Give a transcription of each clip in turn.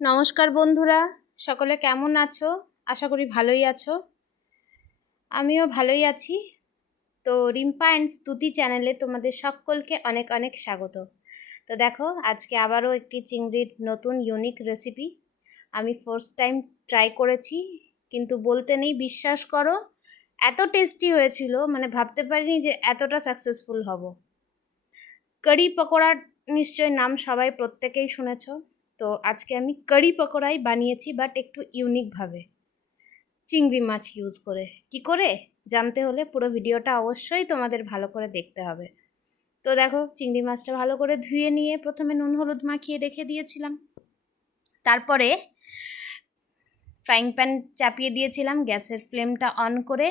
নমস্কার বন্ধুরা, সকলে কেমন আছো? আশা করি ভালোই আছো। আমিও ভালোই আছি। তো রিম্পা অ্যান্ড স্তুতি চ্যানেলে তোমাদের সকলকে অনেক অনেক স্বাগত। তো দেখো, আজকে আবারও একটি চিংড়ির নতুন ইউনিক রেসিপি আমি ফার্স্ট টাইম ট্রাই করেছি, কিন্তু বলতে নেই, বিশ্বাস করো এত টেস্টি হয়েছিল, মানে ভাবতে পারিনি যে এতটা সাকসেসফুল হব। কারি পকোড়ার নিশ্চয় নাম সবাই প্রত্যেকেই শুনেছ। তো আজকে আমি কারি পকোড়াই বানিয়েছি, বাট একটু ইউনিকভাবে, চিংড়ি মাছ ইউজ করে। কি করে জানতে হলে পুরো ভিডিওটা অবশ্যই তোমাদের ভালো করে দেখতে হবে। তো দেখো, চিংড়ি মাছটা ভালো করে ধুয়ে নিয়ে প্রথমে নুন হলুদ মাখিয়ে রেখে দিয়েছিলাম। তারপরে ফ্রাইং প্যান চাপিয়ে দিয়েছিলাম, গ্যাসের ফ্লেমটা অন করে।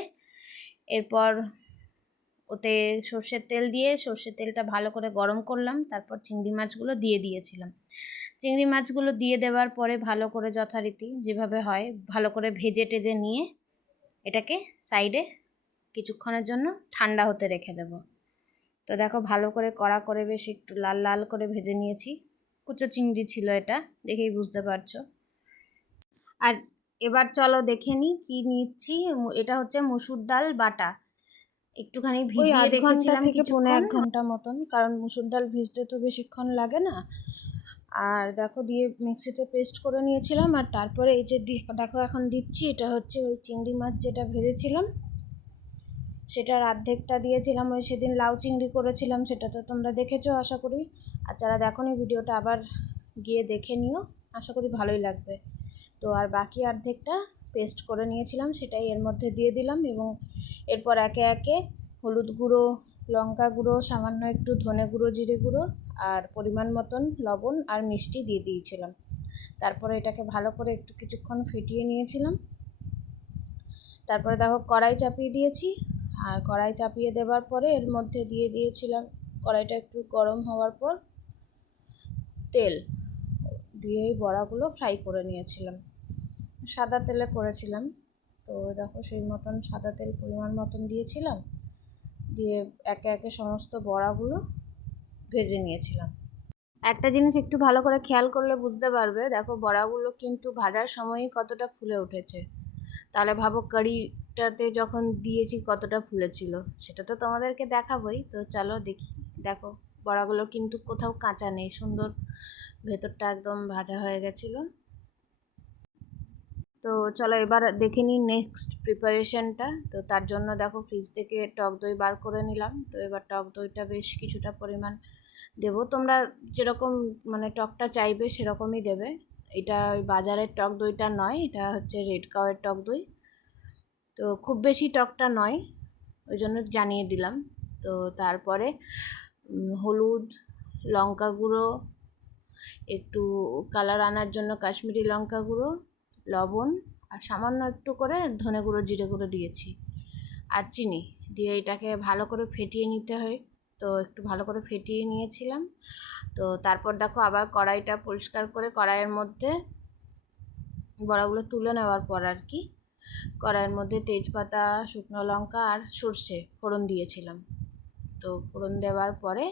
এরপর ওতে সর্ষের তেল দিয়ে সর্ষের তেলটা ভালো করে গরম করলাম। তারপর চিংড়ি মাছগুলো দিয়ে দিয়েছিলাম। চিংড়ি মাছগুলো দিয়ে দেওয়ার পরে ভালো করে যথারীতি যেভাবে হয় ভালো করে ভেজে টেজে নিয়ে এটাকে সাইডে কিছুক্ষণের জন্য ঠান্ডা হতে রেখে দেব। তো দেখো, ভালো করে কড়া করে বেশ একটু লাল লাল করে ভেজে নিয়েছি। কুচো চিংড়ি ছিল, এটা দেখেই বুঝতে পারছো। আর এবার চলো দেখে নিই কী নিচ্ছি। এটা হচ্ছে মসুর ডাল বাটা, একটুখানি ভিজিয়ে রেখেছিলাম থেকে পৌনে কিছুক্ষণ। 1 ঘন্টা মতন, কারণ মুসুর ডাল ভিজতে তো বেশিক্ষণ লাগে না। আর দেখো, দিয়ে মিক্সিতে পেস্ট করে নিয়েছিলাম। আর তারপরে এই যে দেখো এখন দিচ্ছি, এটা হচ্ছে ওই চিংড়ি মাছ যেটা ভেজেছিলাম সেটার অর্ধেকটা দিয়েছিলাম। ওই সেদিন লাউ চিংড়ি করেছিলাম, সেটা তো তোমরা দেখেছো আশা করি। আর যারা দেখোনি ভিডিওটা আবার গিয়ে দেখে নিও, আশা করি ভালোই লাগবে। তো আর বাকি অর্ধেকটা পেস্ট করে নিয়েছিলাম, সেটাই এর মধ্যে দিয়ে দিলাম। এবং এরপর একে একে হলুদ গুঁড়ো, লঙ্কা গুঁড়ো, সামান্য একটু ধনে গুঁড়ো, জিরে গুঁড়ো আর পরিমাণ মতন লবণ আর মিষ্টি দিয়ে দিয়েছিলাম। তারপরে এটাকে ভালো করে একটু কিছুক্ষণ ফেটিয়ে নিয়েছিলাম। তারপরে দেখো, কড়াই চাপিয়ে দিয়েছি। আর কড়াই চাপিয়ে দেওয়ার পরে এর মধ্যে দিয়ে দিয়েছিলাম, কড়াইটা একটু গরম হওয়ার পর তেল দিয়ে এই বড়াগুলো ফ্রাই করে নিয়েছিলাম। সাদা তেলে করেছিলাম। তো দেখো, সেই মতন সাদা তেল পরিমাণ মতন দিয়েছিলাম, দিয়ে একে একে সমস্ত বড়াগুলো ভেজে নিয়েছিলাম। একটা জিনিস একটু ভালো করে খেয়াল করলে বুঝতে পারবে, দেখো বড়াগুলো কিন্তু ভাজার সময়ই কতটা ফুলে উঠেছে। তাহলে ভাবো কারিটাতে যখন দিয়েছি কতটা ফুলেছিল, সেটা তো তোমাদেরকে দেখাবোই। তো চলো দেখি। দেখো, বড়াগুলো কিন্তু কোথাও কাঁচা নেই, সুন্দর ভেতরটা একদম ভাজা হয়ে গেছিলো। তো চলো এবার দেখে নিই নেক্সট প্রিপারেশনটা। তো তার জন্য দেখো, ফ্রিজ থেকে টক দই বার করে নিলাম। তো এবার টক দইটা বেশ কিছুটা পরিমাণ দেবো। তোমরা যেরকম মানে টকটা চাইবে সেরকমই দেবে। এটা ওই বাজারের টক দইটা নয়, এটা হচ্ছে রেড কাউয়ের টক দই। তো খুব বেশি টকটা নয়, ওই জন্য জানিয়ে দিলাম। তো তারপরে হলুদ, লঙ্কা গুঁড়ো, একটু কালার আনার জন্য কাশ্মীরি লঙ্কা গুঁড়ো, লবণ আর সামান্য একটু করে ধনে গুঁড়ো, জিরে গুঁড়ো দিয়েছি, আর চিনি দিয়ে এটাকে ভালো করে ফেটিয়ে নিতে হয়। তো একটু ভালো করে ফেটিয়ে নিয়েছিলাম। তো তারপর দেখো, আবার কড়াইটা পরিষ্কার করে কড়াইয়ের মধ্যে বড়াগুলো তুলে নেওয়ার পর আর কি, কড়াইয়ের মধ্যে তেজপাতা, শুকনো লঙ্কা আর সর্ষে ফোড়ন দিয়েছিলাম। তো ফোড়ন দেওয়ার পরে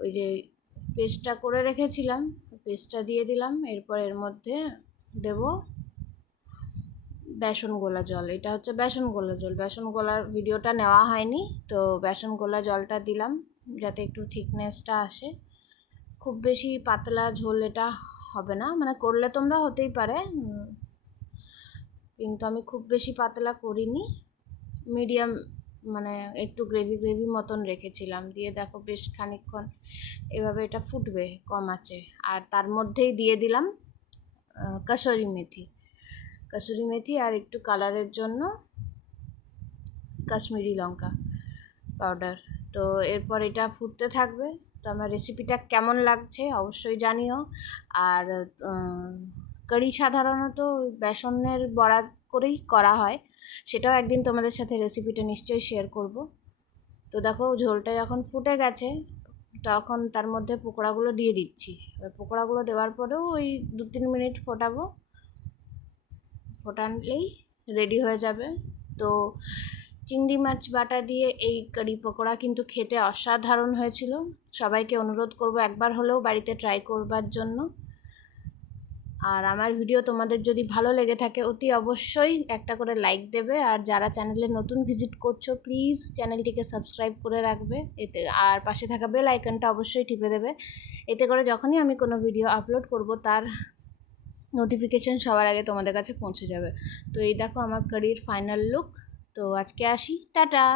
ওই যে পেস্টটা করে রেখেছিলাম, পেস্টটা দিয়ে দিলাম। এরপর এর মধ্যে দেব বেসন গোলা জল। এটা হচ্ছে বেসন গোলা জল, বেসন গোলার ভিডিওটা নেওয়া হয়নি। তো বেসন গোলা জলটা দিলাম যাতে একটু থিকনেসটা আসে। খুব বেশি পাতলা ঝোল এটা হবে না, মানে করলে তোমরা হতেই পারে, কিন্তু আমি খুব বেশি পাতলা করিনি, মিডিয়াম মানে একটু গ্রেভি গ্রেভি মতন রেখেছিলাম। দিয়ে দেখো, বেশ খানিকক্ষণ এভাবে এটা ফুটবে কম আঁচে। আর তার মধ্যেই দিয়ে দিলাম কাসুরি মেথি আর একটু কালারের জন্য কাশ্মীরি লঙ্কা পাউডার। তো এরপর এটা ফুটতে থাকবে। তো আমার রেসিপিটা কেমন লাগছে অবশ্যই জানিও। আর কারি সাধারণত বেসনের বড়া করেই করা হয়, সেটাও একদিন তোমাদের সাথে রেসিপিটা নিশ্চয়ই শেয়ার করব। তো দেখো, ঝোলটা যখন ফুটে গেছে তখন তার মধ্যে পকোড়াগুলো দিয়ে দিচ্ছি। এবার পকোড়াগুলো দেওয়ার পরেও ওই 2-3 মিনিট ফোটানলেই রেডি হয়ে যাবে। তো চিংড়ি মাছ বাটা দিয়ে এই কারি পকোড়া কিন্তু খেতে অসাধারণ হয়েছিল। সবাইকে অনুরোধ করব একবার হলেও বাড়িতে ট্রাই করবার জন্য। আর আমার ভিডিও তোমাদের যদি ভালো লেগে থাকে অতি অবশ্যই একটা করে লাইক দেবে, আর যারা চ্যানেলে নতুন ভিজিট করছো প্লিজ চ্যানেলটিকে সাবস্ক্রাইব করে রাখবে এতে, আর পাশে থাকা বেল আইকনটা অবশ্যই টিপে দেবে, এতে করে যখনই আমি কোনো ভিডিও আপলোড করব তার নোটিফিকেশন সবার আগে তোমাদের কাছে পৌঁছে যাবে। তো এই দেখো আমার কারির ফাইনাল লুক। তো আজকে আসি, টাটা।